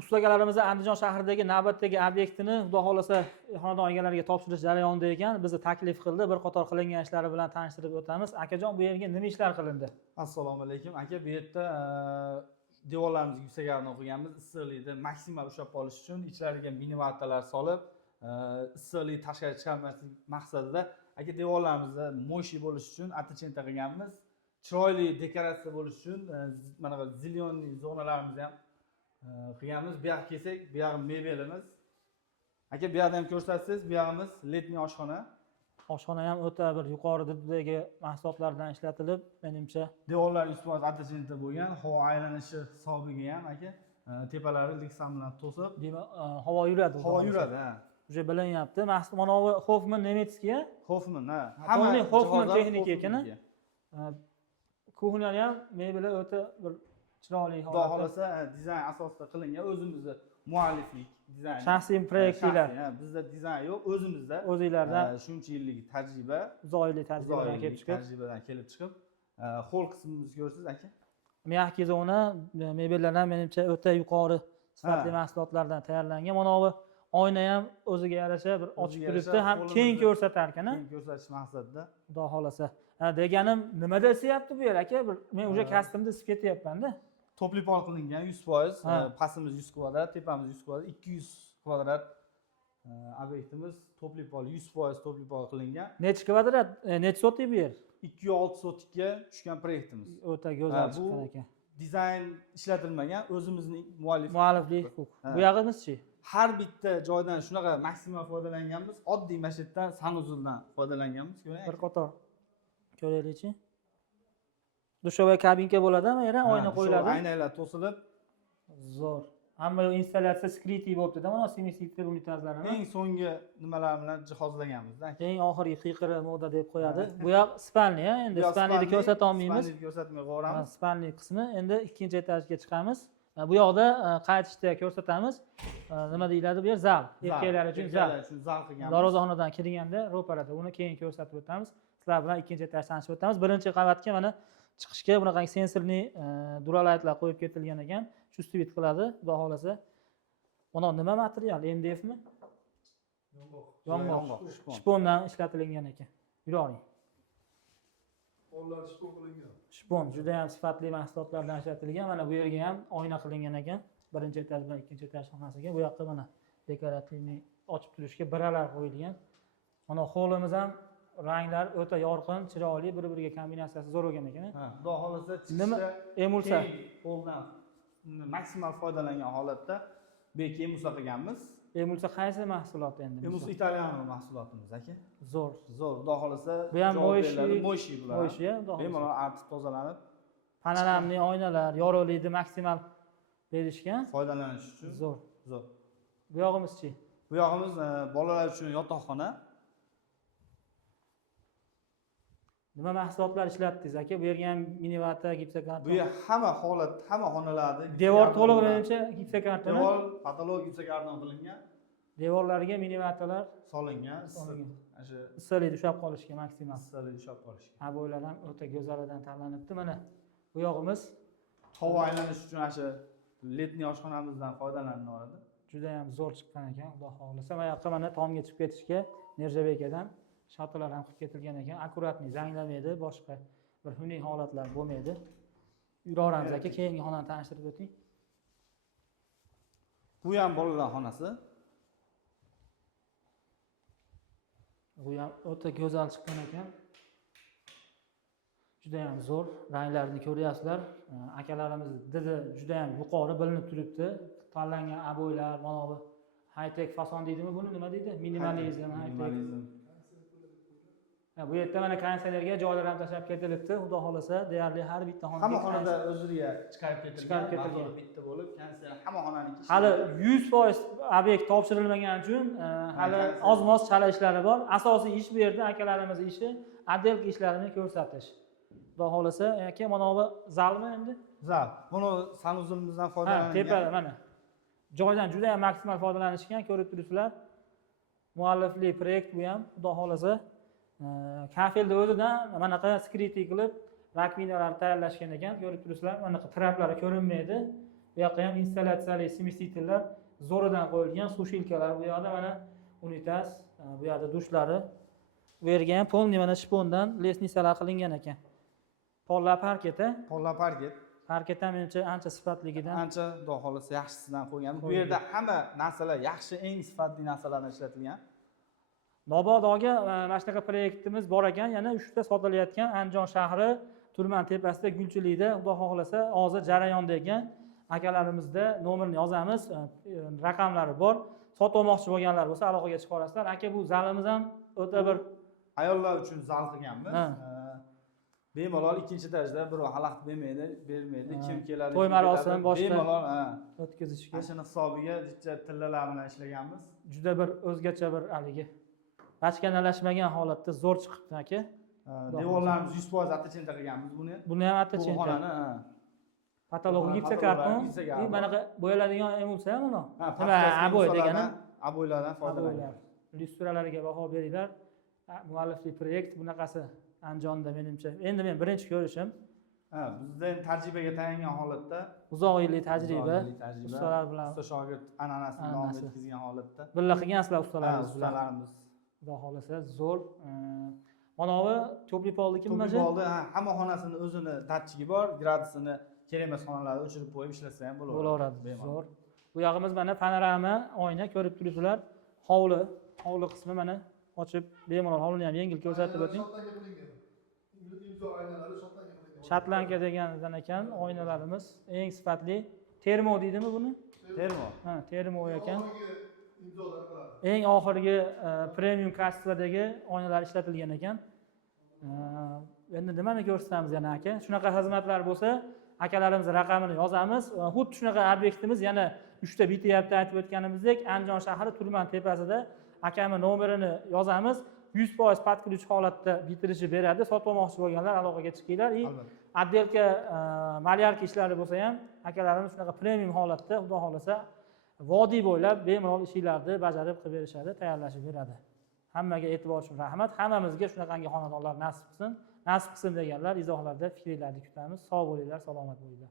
Ustagalarimiz Andijon shahridagi navbatdagi obyektini xudo xolasa xonadon egalariga topshirish jarayonida ekan. Bizni taklif qildi. Bir qator qilingan ishlari bilan tanishtirib o'tamiz. Akajon, bu yerga nima ishlar qilindi? Assalomu alaykum. Aka, bu yerda devorlarimizga yuksaklarini qo'yganmiz. Issiqlikni maksimal ushlab qolish uchun ichlariga mini vattalar solib, issiqlik tashqariga chiqarmaslik maqsadida aka devorlarimizni mo'shi bo'lish uchun attichenta qilganmiz. Chiroyli dekoratsiya bo'lish uchun mana bu zilyonli zonalarimizni ham qilganmiz. Bu yoqqa kelsak, bu yoq mebelimiz. Aka, bu yoqda ham ko'rsatsangiz, bu yoqimiz letniy oshxona. Oshxona ham o'ta bir yuqori dididagi mahsulotlardan ishlatilib, menimcha Devorlar ustidan attichenta bo'lgan, havo aylanishi hisobiga ham aka, tepalari liksan bilan to'sib, demak, havo yuradi. havo yuradi, ha. Uje bilinyapti. Mahsul mana bu Hoffman Nemetskiy, Hoffman, ha. Hamma Hoffman jihozlar texnika ekan. Kuxnyani ham mebeli o'ta bir chiroyli Xudo xolasa dizayn asosida qilingan, o'zimizda mualliflik dizayn. Shaxsiy proyektlar. Bizda dizayn yo'q, o'zimizda. O'zingizlardan shuncha yillik tajriba, zoyli tajribadan kelib chiqib, tajribadan kelib chiqib, xo'l qismimizni ko'rsangiz aka. miyaki zona mebellardan menimcha o'ta yuqori sifatli mahsulotlardan tayyorlangan. Mana bu oyna ham o'ziga yarasha bir ochib turibdi, ham keng ko'rsatar ekan. Keng ko'rsatish maqsadida. Xudo xolasa. Deganim nimada isyapti bu yer aka? Men o'sha kasbimda isib ketyapman-da. Topli pol qilingan 100%, pastimiz 100 kvadrat, tepamiz 100 kvadrat, 200 kvadrat obyektimiz topli pol 100% topli pol qilingan. Necha kvadrat, necha sotik bu yer? 2,6 sotikka tushgan proyektimiz. O'ta go'zal chiqqan ekan. Dizayn ishlatilmagan, o'zimizning mualliflik huquq. Bu yog'imiz-chi? Har bitta joydan shunaqa maksimal foydalanganmiz. Oddiy mashindan, sanuzuldan foydalanganmiz. Ko'ring. Bir qator ko'raylikchi. Dushovoy kabinka bo'ladimi? Yana oyna qo'yiladi. Aynalar to'silib, zo'r. Hamma installyatsiya skriti bo'libdi-da, mana semisitter unitazlarini. eng so'nggi nimalar bilan jihozlaganmiz-da. Eng oxirgi qiyiqiri moda deb qo'yadi. Bu yoq spalni, endi spalnini ko'rsata olmaymiz. Spalni ko'rsatmay qo'yamiz. Spalni qismi. Endi ikkinchi etajga chiqamiz. Bu yoqda qaytishda ko'rsatamiz. Nima deyiladi bu yer? Zal. Erkaklar uchun zal. Erkaklar uchun zal qilganmiz. Darvozaxonadan kirganda ro'parada uni keyin ko'rsatib o'tamiz. Sizlar bilan ikkinchi etaj tanishib o'tamiz. Birinchi qavatga mana chiqishga bunaqa sensorli duralaytlar qo'yib ketilgan ekan. Chustuvit qiladi, xudo xolasa. Mana nima material? MDF mi? Yong'oq. Shpondan ishlatilgan ekan. Yuravering. Qo'llar shpon qilingan. Shpon juda ham sifatli mahsulotlardan ishlatilgan. Mana bu yerga ham oyna qilingan ekan. Birinchi etaj bilan ikkinchi etaj xonasiga. Bu yoqqa mana dekorativniy ochib turishga biralar qo'yilgan. Mana holimiz ham ranglar o'ta yorqin, chiroyli, bir-biriga kombinatsiyasi zo'r bo'lgan ekan. Xudo xolasa nima emulsa qo'ldan maksimal foydalangan holatda beki emulsa qilganmiz. Emulsa qaysi mahsulot endi? Emulsa Italiano mahsulotimiz aka. Zo'r. Xudo xolasa bu ham mo'shi bular. Mo'shi, xudo xolasa. Bemalol artib tozalanib, panoramli oynalar, yorug'likni maksimal berishgan. Foydalanish uchun zo'r. Bu yog'imiz-chi? Bu yog'imiz bolalar uchun yotoqxona. Nima mahsulotlar ishlatdingiz aka? Bu yerga ham minivata, gipsokarton. Bu hamma holat, hamma xonalarda devor to'liq menimcha gipsokarton. Devor patolog gipsokarton qilingan. Devorlarga minivatalar solingan. O'sha issiqlik ushlab qolishga maksimal. Issiqlik ushlab qolishga. Ha, bo'ylar ham o'ta go'zalidan tanlanibdi. Mana bu yog'imiz havo aylanish uchun o'sha letniy oshxonamizdan foydalaniladi. Juda ham zo'r chiqqan ekan, xudo xolasa. Va yoqqa mana tomga chiqib ketishga Nerjabekadan shatolar ham qilib ketilgan ekan. Akkuratni zanglamaydi, boshqa bir xunuk holatlar bo'lmaydi. Yuraveramiz aka, keyingi xonani tanishtirib o'ting. Bu ham bolalar xonasi. Bu ham o'ta go'zal chiqqan ekan. Juda ham zo'r, ranglarini ko'ryapsizlar. Akalarimiz didi juda ham yuqori bilinib turibdi. Tanlangan aboylar, mana bu high-tech fason deydimi buni? Nima deydi? Minimalizm, high-tech. Bu yerda mana konditsionerga joylar ham tashlab ketilibdi. Xudo xolasa, deyarli har bitta xonaga hamma xonada o'ziga chiqarib ketilgan. Bitta bo'lib, konditsioner hamma xonaniki. Hali 100% obyekt topshirilmagani uchun hali oz-moz chala ishlari bor. Asosiy ish bu yerda akalarimiz ishi отделка ishlarini ko'rsatish. Xudo xolasa, aka mana bu zalmi endi? Zal. Buni sanuzulimizdan foydalangan. Tepa mana. Joydan juda ham maksimal foydalanishgan, ko'rib turibsizlar. Mualliflik proyekt bu ham, xudo xolasa. Kafelda o'zidan manaqa skriti qilib rakvinalar tayyorlashgan ekan, ko'rib turibsizlar. Manaqa traplari ko'rinmaydi. Bu yoqqa ham installyatsiyali smesителlar zo'ridan qo'yilgan sushilkalar. Bu yoqda mana unitaz, bu yoqda dushlari. Bu yerga ham polni mana shpondan lesnisalar qilingan ekan. Pollar parketi. Pollar parket. Parket ham menimcha ancha sifatligidan. Ancha xudo xolisa yaxshisidan qo'ygan. Bu yerda hamma narsalar yaxshi, eng sifatli narsalardan ishlatilgan. Mabodoga mana shunaqa proyektimiz bor ekan, yana 3 ta sotilayotgan Andijon shahri Turman tepasida Gulchilikda, xudo xohlasa, hozir jarayonda ekan. Akalarimizda nomerini yozamiz, raqamlari bor. Sotib olmoqchi bo'lganlar bo'lsa aloqaga chiqa olasizlar. Aka, bu zalimiz ham o'ta bir Ayollar uchun zal qilganmiz. Ha. Bemalol ikkinchi darajada birov xalaqit bermaydi, kim keladi. To'y marosim boshqa bemalol o'tkazishga. mana shuni hisobiga jicha tillalar bilan ishlaganmiz. Juda bir o'zgacha bir haligi bachkanalashmagan holatda zo'r chiqibdi aka. Devorlarimiz 100% atachenta qilganmiz buni. Buni ham atachenta. Xonani, Patologik gipsokarton. Bunaqa bo'yaladigan emulsiya ham uni. Nima, aboy degani? Aboylardan foydalangan. Lyustralariga baho beringlar. Mualliflik proyekt bunaqasi Andijonda menimcha. Endi men birinchi ko'rishim. Bizda endi tajribaga tayangan holatda, Uzoq yillik tajriba. Ustalar bilan usta shogird an'anasini davom etkazgan holatda. birga qilgansizlar ustalarimiz bilan. Ustalarimiz. Xudo xolasa zo'r. Manavi to'pli polni kim To'pli mana? polni hamma xonasini o'zini datchigi bor, gradusini kerak emas xonalarni o'chirib qo'yib ishlatsa ham Bo'laveradi. Zo'r. Bu yog'imiz mana panorama oyna ko'rib turibsizlar. Hovli qismi mana ochib bemalol hovlini ham yengil ko'rsatib o'ting. Imzo oynalari shotlanka qilingan. Shatlanka deganidan ekan oynalarimiz eng sifatli. Termo deydimi buni? Termo. Ha, termo ekan. Imzolar qiladi. Eng oxirgi premium kassadagi oynalar ishlatilgan ekan. Endi nimani ko'rsatamiz yana aka? Shunaqa xizmatlar bo'lsa, akalarimiz raqamini yozamiz. Xuddi shunaqa obyektimiz yana 3 ta bityapti aytib o'tganimizdek, Andijon shahri Turman tepasida akami nomerini yozamiz. 100% podключ holatda bitirishi beradi. Sotib olmoqchi bo'lganlar aloqaga chiqinglar. Отделка malyarka ishlari bo'lsa ham akalarimiz shunaqa premium holatda, xudo xolasa, vodiy bo'ylab bemalol ishlarni bajarib qilib berishadi, tayyorlashib beradi. Hammaga e'tibor uchun rahmat. Hammamizga shunaqangi xonadonlar nasib qilsin. Nasib qilsin deganlar izohlarda fikringizni kutamiz. Sog' bo'linglar, salomat bo'linglar.